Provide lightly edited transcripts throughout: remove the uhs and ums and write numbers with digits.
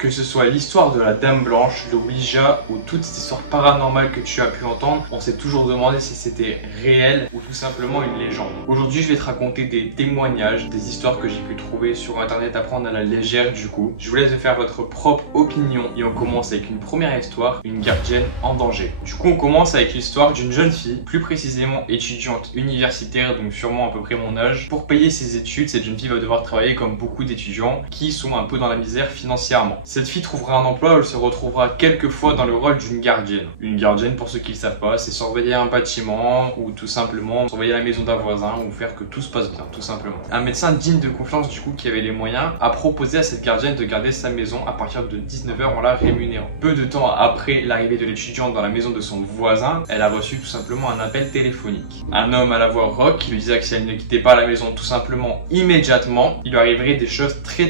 Que ce soit l'histoire de la Dame Blanche, le Ouija ou toute cette histoire paranormale que tu as pu entendre, on s'est toujours demandé si c'était réel ou tout simplement une légende. Aujourd'hui, je vais te raconter des témoignages, des histoires que j'ai pu trouver sur internet à prendre à la légère du coup. Je vous laisse faire votre propre opinion et on commence avec une première histoire, une gardienne en danger. Du coup, on commence avec l'histoire d'une jeune fille, plus précisément étudiante universitaire, donc sûrement à peu près mon âge. Pour payer ses études, cette jeune fille va devoir travailler comme beaucoup d'étudiants qui sont un peu dans la misère financièrement. Cette fille trouvera un emploi où elle se retrouvera quelquefois dans le rôle d'une gardienne. Une gardienne, pour ceux qui ne le savent pas, c'est surveiller un bâtiment ou tout simplement surveiller la maison d'un voisin ou faire que tout se passe bien, tout simplement. Un médecin digne de confiance du coup qui avait les moyens a proposé à cette gardienne de garder sa maison à partir de 19 h en la rémunérant. Peu de temps après l'arrivée de l'étudiante dans la maison de son voisin, elle a reçu tout simplement un appel téléphonique. Un homme à la voix rauque qui lui disait que si elle ne quittait pas la maison tout simplement immédiatement, il lui arriverait des choses très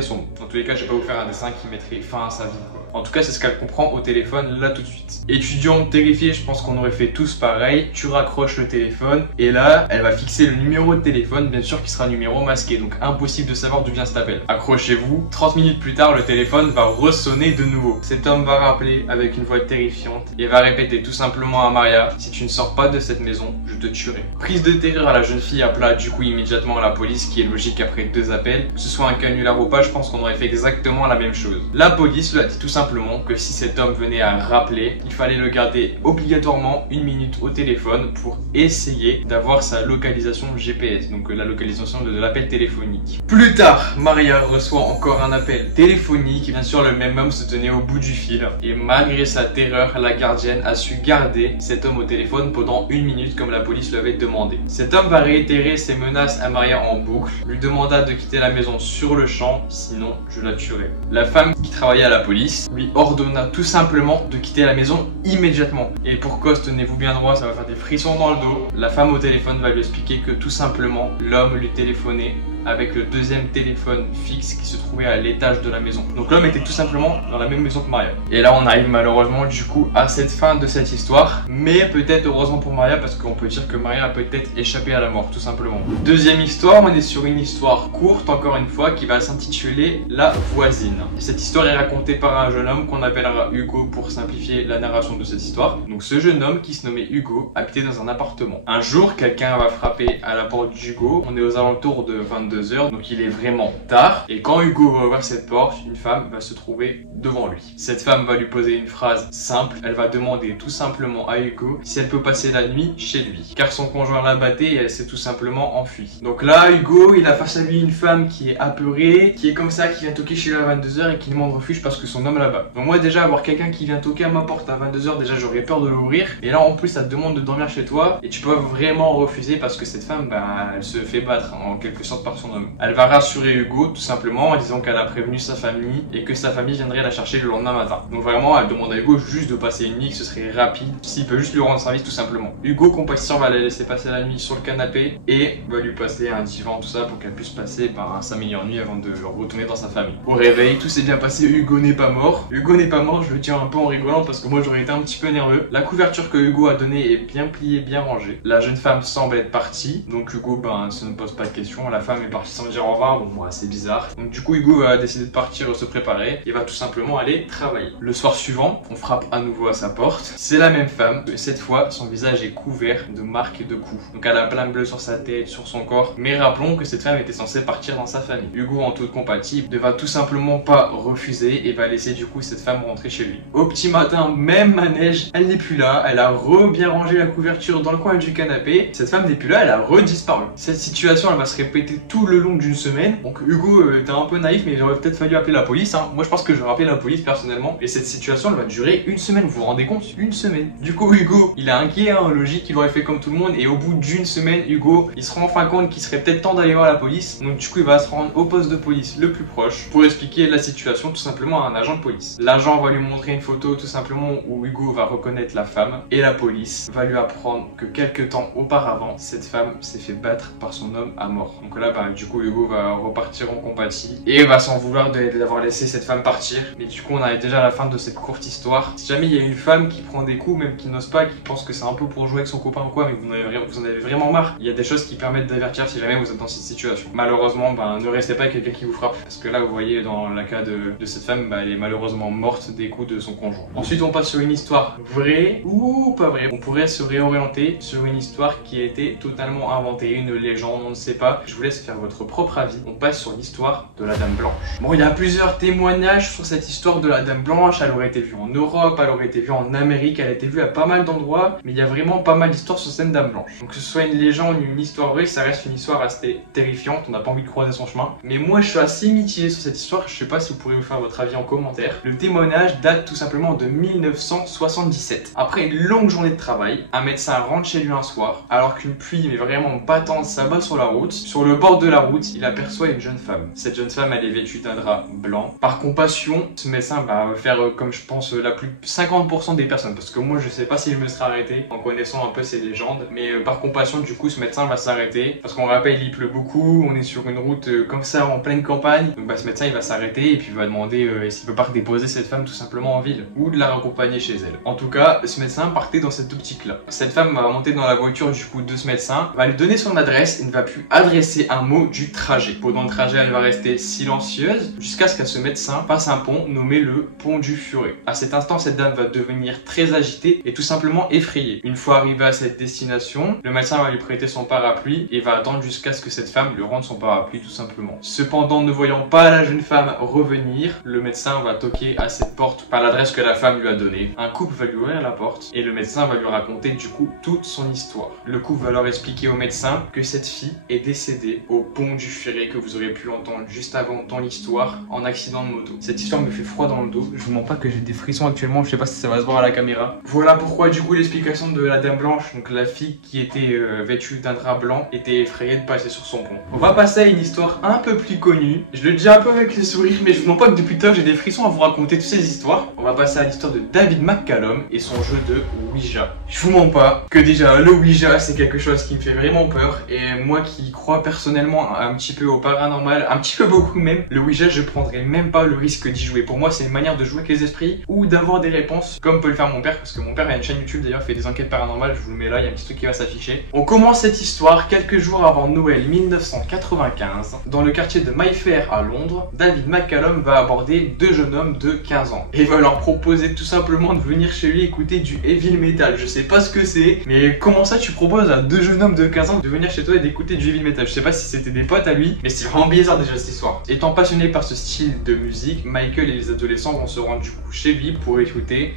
sombres. Dans tous les cas, je vais pas vous faire un dessin qui mettrait fin à sa vie, quoi. En tout cas, c'est ce qu'elle comprend au téléphone là tout de suite. Étudiante terrifiée, je pense qu'on aurait fait tous pareil. Tu raccroches le téléphone et là, elle va fixer le numéro de téléphone, bien sûr qui sera un numéro masqué, donc impossible de savoir d'où vient cet appel. Accrochez-vous, 30 minutes plus tard, le téléphone va ressonner de nouveau. Cet homme va rappeler avec une voix terrifiante et va répéter tout simplement à Maria: si tu ne sors pas de cette maison, je te tuerai. Prise de terreur, la jeune fille appela du coup immédiatement la police, qui est logique après 2 appels. Que ce soit un canular ou pas, je pense qu'on aurait fait exactement la même chose. La police lui a dit tout simplement que si cet homme venait à rappeler, il fallait le garder obligatoirement 1 minute au téléphone pour essayer d'avoir sa localisation GPS, donc la localisation de l'appel téléphonique. Plus tard, Maria reçoit encore un appel téléphonique. Bien sûr, le même homme se tenait au bout du fil et malgré sa terreur, la gardienne a su garder cet homme au téléphone pendant 1 minute comme la police lui avait demandé. Cet homme va réitérer ses menaces à Maria en boucle, lui demanda de quitter la maison sur le champ, sinon je la tuerai. La femme qui travaillait à la police lui ordonna tout simplement de quitter la maison immédiatement. Et pour cause, tenez-vous bien droit, ça va faire des frissons dans le dos. La femme au téléphone va lui expliquer que tout simplement l'homme lui téléphonait avec le deuxième téléphone fixe qui se trouvait à l'étage de la maison. Donc l'homme était tout simplement dans la même maison que Maria. Et là on arrive malheureusement du coup à cette fin de cette histoire, mais peut-être heureusement pour Maria parce qu'on peut dire que Maria a peut-être échappé à la mort tout simplement. Deuxième histoire, on est sur une histoire courte encore une fois qui va s'intituler La voisine. Et cette histoire est racontée par un jeune homme qu'on appellera Hugo pour simplifier la narration de cette histoire. Donc ce jeune homme qui se nommait Hugo habitait dans un appartement. Un jour quelqu'un va frapper à la porte d'Hugo, on est aux alentours de 22 h, donc il est vraiment tard, et quand Hugo va ouvrir cette porte, une femme va se trouver devant lui. Cette femme va lui poser une phrase simple, elle va demander tout simplement à Hugo si elle peut passer la nuit chez lui, car son conjoint l'a batté et elle s'est tout simplement enfuie. Donc là, Hugo, il a face à lui une femme qui est apeurée, qui est comme ça, qui vient toquer chez lui à 22 h et qui demande refuge parce que son homme là-bas. Donc moi déjà, avoir quelqu'un qui vient toquer à ma porte à 22 h, déjà j'aurais peur de l'ouvrir, et là en plus ça te demande de dormir chez toi, et tu peux vraiment refuser parce que cette femme, elle se fait battre en quelque sorte par son homme. Elle va rassurer Hugo tout simplement en disant qu'elle a prévenu sa famille et que sa famille viendrait la chercher le lendemain matin. Donc vraiment, elle demande à Hugo juste de passer une nuit, que ce serait rapide, s'il peut juste lui rendre service tout simplement. Hugo, compatissant, va la laisser passer la nuit sur le canapé et va lui passer un divan, tout ça, pour qu'elle puisse passer sa meilleure nuit avant de retourner dans sa famille. Au réveil, tout s'est bien passé, Hugo n'est pas mort. Hugo n'est pas mort, je le tiens un peu en rigolant parce que moi j'aurais été un petit peu nerveux. La couverture que Hugo a donnée est bien pliée, bien rangée. La jeune femme semble être partie, donc Hugo, ça ne pose pas de questions. La femme est partie sans dire au revoir, bon, moi c'est bizarre. Donc du coup, Hugo a décidé de partir se préparer et va tout simplement aller travailler. Le soir suivant, on frappe à nouveau à sa porte. C'est la même femme, et cette fois, son visage est couvert de marques de coups. Donc elle a plein de bleus sur sa tête, sur son corps. Mais rappelons que cette femme était censée partir dans sa famille. Hugo, en toute compatie, ne va tout simplement pas refuser et va laisser du coup cette femme rentrer chez lui. Au petit matin, même manège, elle n'est plus là. Elle a bien rangé la couverture dans le coin du canapé. Cette femme n'est plus là, elle a redisparu. Cette situation, elle va se répéter tout le long d'une semaine. Donc Hugo était un peu naïf, mais il aurait peut-être fallu appeler la police. Moi je pense que je vais appeler la police personnellement. Et cette situation, elle va durer 1 semaine. Vous vous rendez compte? 1 semaine. Du coup Hugo, il est inquiet, logique, il aurait fait comme tout le monde. Et au bout d'1 semaine, Hugo, il se rend enfin compte qu'il serait peut-être temps d'aller voir la police. Donc du coup, il va se rendre au poste de police le plus proche pour expliquer la situation tout simplement à un agent de police. L'agent va lui montrer une photo tout simplement où Hugo va reconnaître la femme. Et la police va lui apprendre que quelques temps auparavant, cette femme s'est fait battre par son homme à mort. Donc là, du coup Hugo va repartir en compatie et va s'en vouloir d'avoir laissé cette femme partir. Mais du coup on arrive déjà à la fin de cette courte histoire. Si jamais il y a une femme qui prend des coups, même qui n'ose pas, qui pense que c'est un peu pour jouer avec son copain ou quoi, mais vous en avez vraiment marre, il y a des choses qui permettent d'avertir si jamais vous êtes dans cette situation. Malheureusement, ne restez pas avec quelqu'un qui vous frappe, parce que là vous voyez dans le cas de cette femme, elle est malheureusement morte des coups de son conjoint. Ensuite on passe sur une histoire vraie ou pas vraie. On pourrait se réorienter sur une histoire qui a été totalement inventée, une légende, on ne sait pas. Je vous laisse faire votre propre avis. On passe sur l'histoire de la Dame Blanche. Bon, il y a plusieurs témoignages sur cette histoire de la Dame Blanche. Elle aurait été vue en Europe, elle aurait été vue en Amérique, elle a été vue à pas mal d'endroits, mais il y a vraiment pas mal d'histoires sur cette Dame Blanche. Donc que ce soit une légende ou une histoire vraie, ça reste une histoire assez terrifiante, on n'a pas envie de croiser son chemin. Mais moi je suis assez mitigé sur cette histoire, je sais pas si vous pourrez me faire votre avis en commentaire. Le témoignage date tout simplement de 1977. Après une longue journée de travail, un médecin rentre chez lui un soir, alors qu'une pluie mais vraiment battante s'abat sur la route. Sur le bord de la route, il aperçoit une jeune femme. Cette jeune femme, elle est vêtue d'un drap blanc. Par compassion, ce médecin va faire comme je pense la plus 50% des personnes, parce que moi je sais pas si je me serais arrêté en connaissant un peu ces légendes, mais par compassion du coup ce médecin va s'arrêter, parce qu'on rappelle il pleut beaucoup, on est sur une route comme ça en pleine campagne, donc ce médecin il va s'arrêter et puis il va demander s'il peut pas déposer cette femme tout simplement en ville, ou de la raccompagner chez elle. En tout cas, ce médecin partait dans cette optique là. Cette femme va monter dans la voiture du coup de ce médecin, va lui donner son adresse et ne va plus adresser un mot du trajet. Pendant le trajet, elle va rester silencieuse jusqu'à ce qu'à ce médecin passe un pont nommé le pont du Furet. À cet instant, cette dame va devenir très agitée et tout simplement effrayée. Une fois arrivée à cette destination, le médecin va lui prêter son parapluie et va attendre jusqu'à ce que cette femme lui rende son parapluie tout simplement. Cependant, ne voyant pas la jeune femme revenir, le médecin va toquer à cette porte par l'adresse que la femme lui a donnée. Un couple va lui ouvrir la porte et le médecin va lui raconter du coup toute son histoire. Le couple va leur expliquer au médecin que cette fille est décédée au pont du Furet que vous aurez pu entendre juste avant dans l'histoire en accident de moto. Cette histoire me fait froid dans le dos. Je vous mens pas que j'ai des frissons actuellement, je sais pas si ça va se voir à la caméra. Voilà pourquoi du coup l'explication de la Dame Blanche, donc la fille qui était vêtue d'un drap blanc, était effrayée de passer sur son pont. On va passer à une histoire un peu plus connue. Je le dis un peu avec les sourires, mais je vous mens pas que depuis tout à l'heure j'ai des frissons à vous raconter toutes ces histoires. On va passer à l'histoire de David McCallum et son jeu de Ouija. Je vous mens pas que déjà le Ouija c'est quelque chose qui me fait vraiment peur, et moi qui crois personnellement un petit peu au paranormal, un petit peu beaucoup même, le Ouija je prendrais même pas le risque d'y jouer. Pour moi c'est une manière de jouer avec les esprits ou d'avoir des réponses comme peut le faire mon père, parce que mon père a une chaîne YouTube d'ailleurs, fait des enquêtes paranormales, je vous le mets là, il y a un petit truc qui va s'afficher. On commence cette histoire quelques jours avant Noël 1995, dans le quartier de Mayfair à Londres. David McCallum va aborder deux jeunes hommes de 15 ans et va leur proposer tout simplement de venir chez lui écouter du heavy metal. Je sais pas ce que c'est, mais comment ça tu proposes à deux jeunes hommes de 15 ans de venir chez toi et d'écouter du heavy metal? Je sais pas si c'était des potes à lui, mais c'est vraiment bizarre déjà cette histoire. Étant passionné par ce style de musique, Michael et les adolescents vont se rendre du coup chez lui pour écouter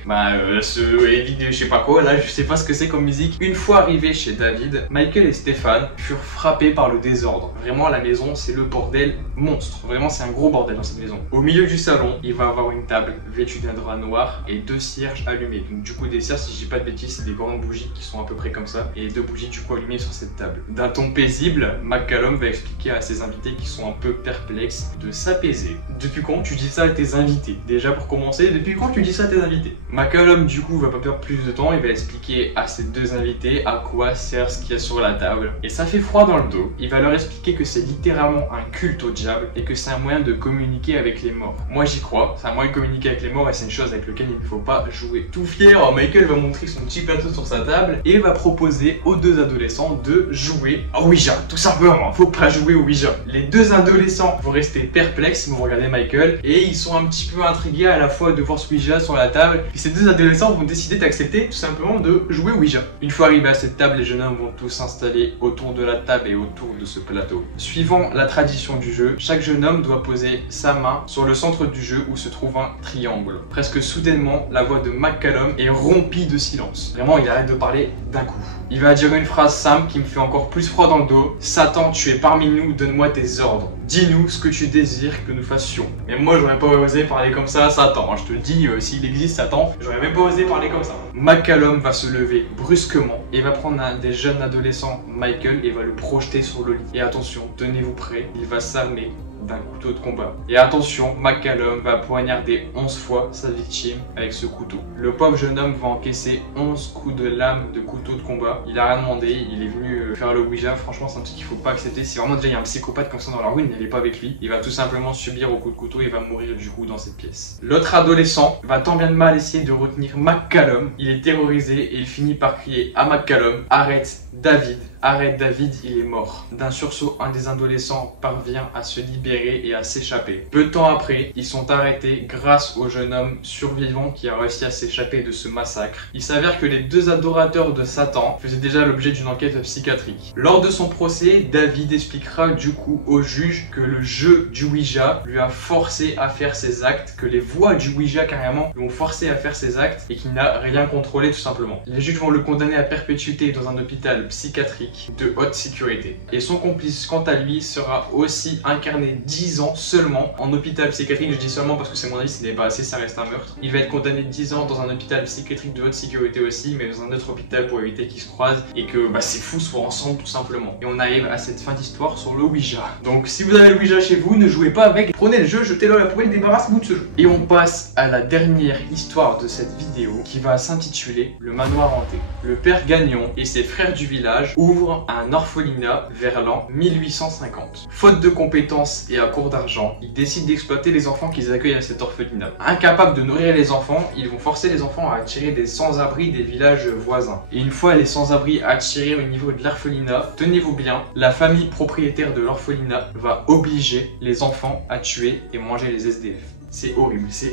ce heavy je sais pas quoi, là je sais pas ce que c'est comme musique. Une fois arrivés chez David, Michael et Stéphane furent frappés par le désordre. Vraiment la maison c'est le bordel monstre, vraiment c'est un gros bordel dans cette maison. Au milieu du salon, il va avoir une table vêtue d'un drap noir et deux cierges allumés. Donc du coup des cierges, si je dis pas de bêtises, c'est des grandes bougies qui sont à peu près comme ça, et deux bougies du coup allumées sur cette table. D'un ton paisible, McCallum va expliquer à ses invités qui sont un peu perplexes de s'apaiser. Depuis quand tu dis ça à tes invités? Déjà pour commencer, depuis quand tu dis ça à tes invités? McCallum du coup va pas perdre plus de temps, il va expliquer à ses deux invités à quoi sert ce qu'il y a sur la table. Et ça fait froid dans le dos. Il va leur expliquer que c'est littéralement un culte au diable et que c'est un moyen de communiquer avec les morts. Moi j'y crois, c'est un moyen de communiquer avec les morts et c'est une chose avec laquelle il ne faut pas jouer. Tout fier, Michael va montrer son petit plateau sur sa table et va proposer aux deux adolescents de jouer à Ouija. Tout simplement, faut pas jouer au Ouija. Les deux adolescents vont rester perplexes, ils vont regarder Michael et ils sont un petit peu intrigués à la fois de voir ce Ouija sur la table. Et ces deux adolescents vont décider d'accepter tout simplement de jouer au Ouija. Une fois arrivés à cette table, les jeunes hommes vont tous s'installer autour de la table et autour de ce plateau. Suivant la tradition du jeu, chaque jeune homme doit poser sa main sur le centre du jeu où se trouve un triangle. Presque soudainement, la voix de McCallum est rompue de silence. Vraiment, il arrête de parler d'un coup. Il va dire une phrase simple qui me fait encore plus froid dans le dos. Satan, tu es parmi nous, donne-moi tes ordres. Dis-nous ce que tu désires que nous fassions. Mais moi, j'aurais pas osé parler comme ça à Satan. Je te le dis, s'il existe Satan, j'aurais même pas osé parler comme ça. McCallum va se lever brusquement et va prendre un des jeunes adolescents, Michael, et va le projeter sur le lit. Et attention, tenez-vous prêts, il va s'armer d'un couteau de combat. Et attention, McCallum va poignarder 11 fois sa victime avec ce couteau. Le pauvre jeune homme va encaisser 11 coups de lame de couteau de combat. Il a rien demandé, il est venu faire le Ouija. Franchement, c'est un truc qu'il faut pas accepter. Si vraiment déjà il y a un psychopathe comme ça dans la rue, n'allez pas avec lui. Il va tout simplement subir au coup de couteau et va mourir du coup dans cette pièce. L'autre adolescent va tant bien de mal essayer de retenir McCallum. Il est terrorisé et il finit par crier à McCallum: arrête David, arrête David, il est mort. D'un sursaut, un des adolescents parvient à se libérer et à s'échapper. Peu de temps après, ils sont arrêtés grâce au jeune homme survivant qui a réussi à s'échapper de ce massacre. Il s'avère que les deux adorateurs de Satan faisaient déjà l'objet d'une enquête psychiatrique. Lors de son procès, David expliquera du coup au juge que le jeu du Ouija lui a forcé à faire ses actes, que les voix du Ouija carrément l'ont forcé à faire ses actes et qu'il n'a rien contrôlé tout simplement. Les juges vont le condamner à perpétuité dans un hôpital psychiatrique de haute sécurité. Et son complice, quant à lui, sera aussi incarné 10 ans seulement en hôpital psychiatrique. Je dis seulement parce que c'est mon avis, ce n'est pas assez, ça reste un meurtre. Il va être condamné 10 ans dans un hôpital psychiatrique de haute sécurité aussi, mais dans un autre hôpital pour éviter qu'ils se croisent et que ces fous soient ensemble tout simplement. Et on arrive à cette fin d'histoire sur le Ouija. Donc si vous avez le Ouija chez vous, ne jouez pas avec, prenez le jeu, jetez-le à la poubelle, débarrassez-vous de ce jeu. Et on passe à la dernière histoire de cette vidéo qui va s'intituler Le Manoir Hanté. Le père Gagnon et ses frères du village ouvrent un orphelinat vers l'an 1850. Faute de compétences et à court d'argent, ils décident d'exploiter les enfants qu'ils accueillent à cet orphelinat. Incapables de nourrir les enfants, ils vont forcer les enfants à attirer des sans-abri des villages voisins. Et une fois les sans-abri attirés au niveau de l'orphelinat, tenez-vous bien, la famille propriétaire de l'orphelinat va obliger les enfants à tuer et manger les SDF. C'est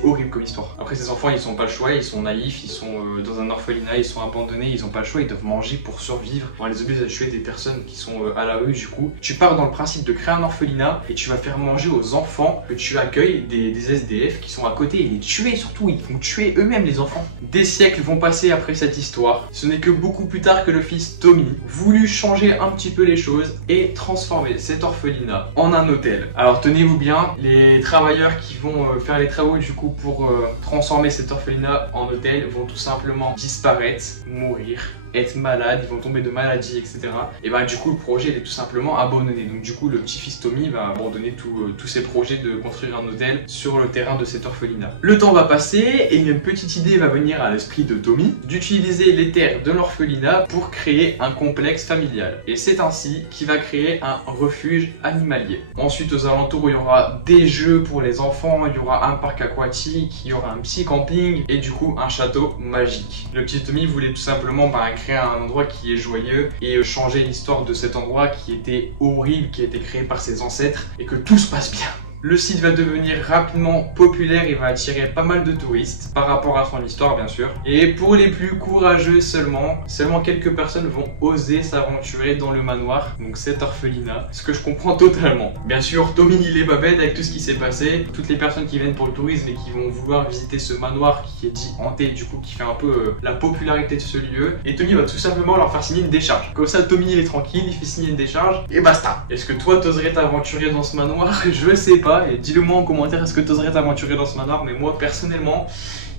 horrible comme histoire. Après ces enfants ils n'ont pas le choix, ils sont naïfs, ils sont dans un orphelinat, ils sont abandonnés, ils n'ont pas le choix, ils doivent manger pour survivre. On les oblige à tuer des personnes qui sont à la rue du coup. Tu pars dans le principe de créer un orphelinat et tu vas faire manger aux enfants que tu accueilles des SDF qui sont à côté et les tuer surtout, ils vont tuer eux-mêmes les enfants. Des siècles vont passer après cette histoire. Ce n'est que beaucoup plus tard que le fils Tommy voulut changer un petit peu les choses et transformer cet orphelinat en un hôtel. Alors tenez-vous bien, les travailleurs qui vont faire les travaux du coup pour transformer cet orphelinat en hôtel vont tout simplement disparaître, mourir, être malades, ils vont tomber de maladies, etc. Et du coup le projet il est tout simplement abandonné. Donc du coup le petit-fils Tommy va abandonner tous ses projets de construire un hôtel sur le terrain de cet orphelinat. Le temps va passer et une petite idée va venir à l'esprit de Tommy d'utiliser les terres de l'orphelinat pour créer un complexe familial. Et c'est ainsi qu'il va créer un refuge animalier. Ensuite aux alentours il y aura des jeux pour les enfants, il y aura un parc aquatique, il y aura un petit camping et du coup un château magique. Le petit Tommy voulait tout simplement créer un endroit qui est joyeux et changer l'histoire de cet endroit qui était horrible, qui a été créé par ses ancêtres et que tout se passe bien. Le site va devenir rapidement populaire et va attirer pas mal de touristes par rapport à son histoire bien sûr. Et pour les plus courageux seulement quelques personnes vont oser s'aventurer dans le manoir, donc cet orphelinat, ce que je comprends totalement. Bien sûr, Tommy il est pas bête avec tout ce qui s'est passé, toutes les personnes qui viennent pour le tourisme et qui vont vouloir visiter ce manoir qui est dit hanté du coup, qui fait un peu la popularité de ce lieu. Et Tommy va tout simplement leur faire signer une décharge. Comme ça Tommy il est tranquille, il fait signer une décharge et basta. Est-ce que toi t'oserais t'aventurer dans ce manoir? Je sais pas. Et dis-le moi en commentaire, est-ce que tu oserais t'aventurer dans ce manoir? Mais moi personnellement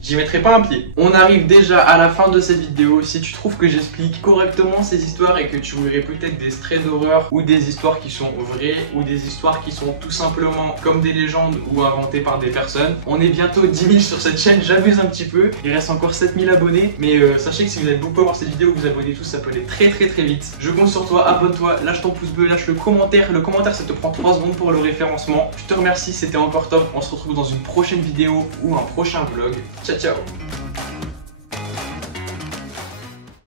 j'y mettrai pas un pied. On arrive déjà à la fin de cette vidéo. Si tu trouves que j'explique correctement ces histoires et que tu voudrais peut-être des straits d'horreur ou des histoires qui sont vraies ou des histoires qui sont tout simplement comme des légendes ou inventées par des personnes, on est bientôt 10 000 sur cette chaîne, j'abuse un petit peu. Il reste encore 7000 abonnés, mais sachez que si vous avez beaucoup à voir cette vidéo, vous abonnez tous, ça peut aller très vite. Je compte sur toi, abonne-toi, lâche ton pouce bleu, lâche le commentaire. Le commentaire ça te prend 3 secondes pour le référencement. Je te remercie, c'était encore top. On se retrouve dans une prochaine vidéo ou un prochain vlog. Ciao ciao.